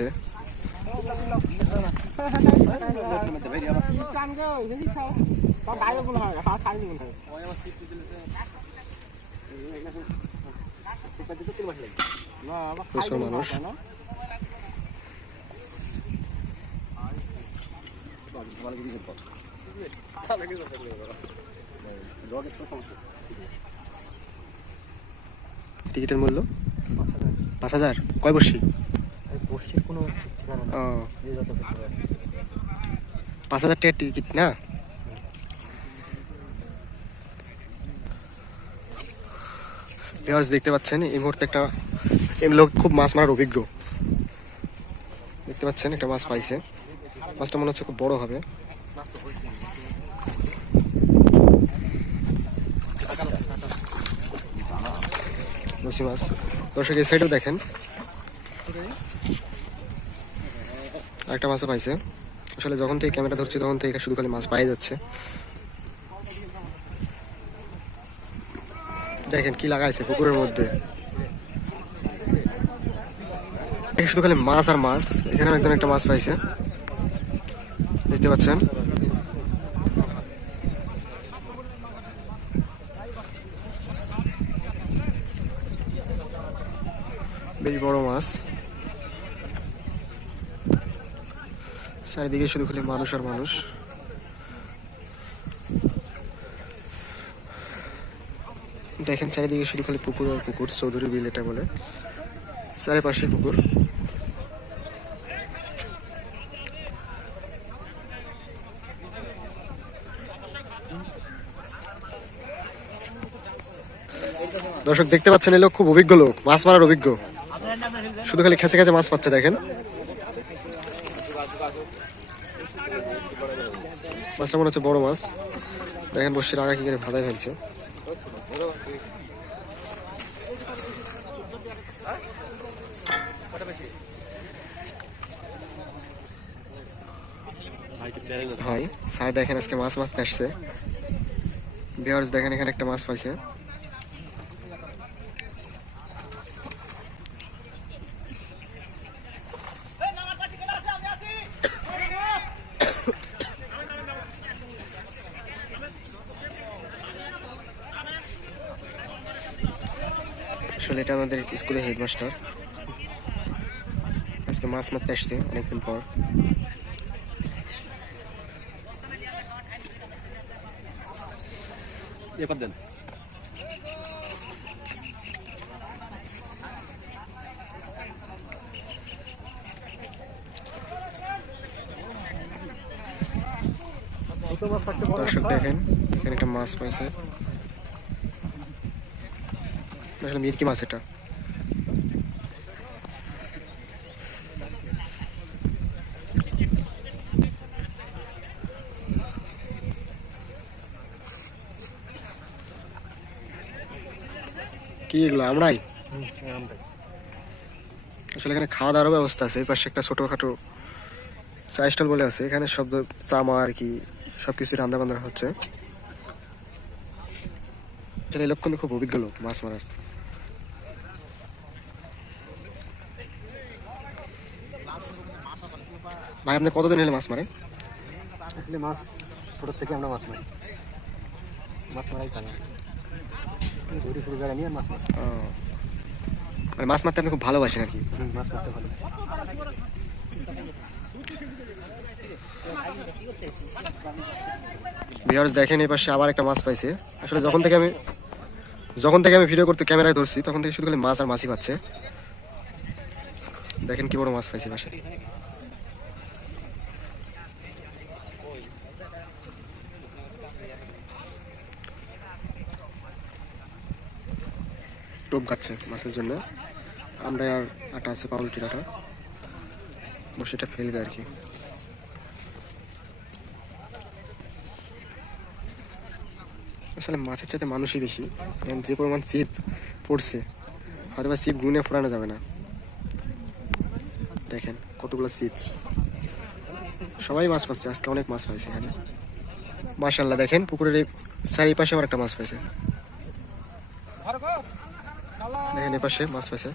হচ্ছে প্রচুর মানুষ। টিকিটের মূল্য? পাঁচ হাজার। কয় বর্ষি? বসির কোনো ও। পাঁচ হাজার টাকার টিকিট না? ভিউয়ার্স দেখতে পাচ্ছেন এই মুহূর্তে একটা এই লোক খুব মাছ মারার অভিজ্ঞ। দেখতে পাচ্ছেন একটা মাছ পাইছে। মাছটা মনে হচ্ছে খুব বড় হবে। রসি মাছ। দর্শক এই সাইডেও দেখেন। একটা মাছও পাইছে। আসলে যখন থেকে ক্যামেরা ধরছি, তখন থেকে শুধু খালি মাছ পাই যাচ্ছে। দেখেন কি লাগাইছে পুকুরের মধ্যে। শুধু খালি মাছ আর মাছ। এখানেও একজন একটা মাছ পাইছে। দেখতে পাচ্ছেন? বেশ বড় মাছ। চারিদিকে শুধু খালি মানুষ আর মানুষ। দেখেন চারিদিকে শুধু খালি পুকুর আর পুকুর, চৌধুরী বিল এটা বলে। চারিপাশে পুকুর। দর্শক, দেখতে পাচ্ছেন, এই লোক খুব অভিজ্ঞ লোক, মাছ মারার অভিজ্ঞ। শুধু খালি খেঁচে খেঁচে মাছ পাচ্ছে, দেখেন। মাছটা মনে হচ্ছে বড় মাছ। দেখেন বসে আগা কি করে খাদায় ফেলছে। ভাই স্যার দেখেন আজকে মাছ মারতে আসছে। বিহার্স দেখেন এখানে একটা মাছ পাইছে। আসলে এটা আমাদের স্কুলের হেডমাস্টার। আজকে মাছ মারতে আসছে অনেকদিন পর। দেন। দর্শক দেখেন এখানে একটা মাছ পাইছে। আসলে মিরকি মাছ এটা। কি এগুলো আমরাই আসলে এখানে খাওয়া দাওয়ার ব্যবস্থা আছে পাশে একটা ছোটোখাটো চা স্টল বলে আছে, এখানে সব ধ- চামা আর কি সব কিছু রান্না বান্না হচ্ছে। এই লোক কিন্তু খুব অভিজ্ঞ লোক মাছ মারার। ভাই আপনি কতদিন হলে মাছ মারেন? আসলে মাছ ছোটোর থেকে আমরা মাছ মারি। মাছ মারাই খাই ঘুরি ফুরি বেড়া নিয়ে মাছ মারি। মানে মাছ মারতে আপনি খুব ভালোবাসেন আর কি। মাছ মারতে ভালো। ভিউয়ার্স দেখেন এই পাশে আবার একটা মাছ পাইছে। আসলে যখন থেকে আমি যখন থেকে আমি ভিডিও করতে ক্যামেরায় ধরছি, তখন থেকে শুধু খালি মাছ আর মাছই পাচ্ছে। দেখেন কি বড় মাছ পাইছে পাশে টোপ কাটছে মাছের জন্য। আমরা আর আটা আছে, পাউরুটির আটা। বসে এটা ফেলবে আর কি। আসলে মাছের চাইতে মানুষই বেশি। যে পরিমাণ চিপ পড়ছে হয়তো বা চিপ গুনে ফোরানো যাবে না। দেখেন কতগুলো চিপ সবাই মাছ পাচ্ছে, আজকে অনেক মাছ পাইছে এখানে। মাশাল্লাহ দেখেন পুকুরের চারিপাশে আবার একটা মাছ পাইছে। দেখেন এ পাশে মাছ পাইছে।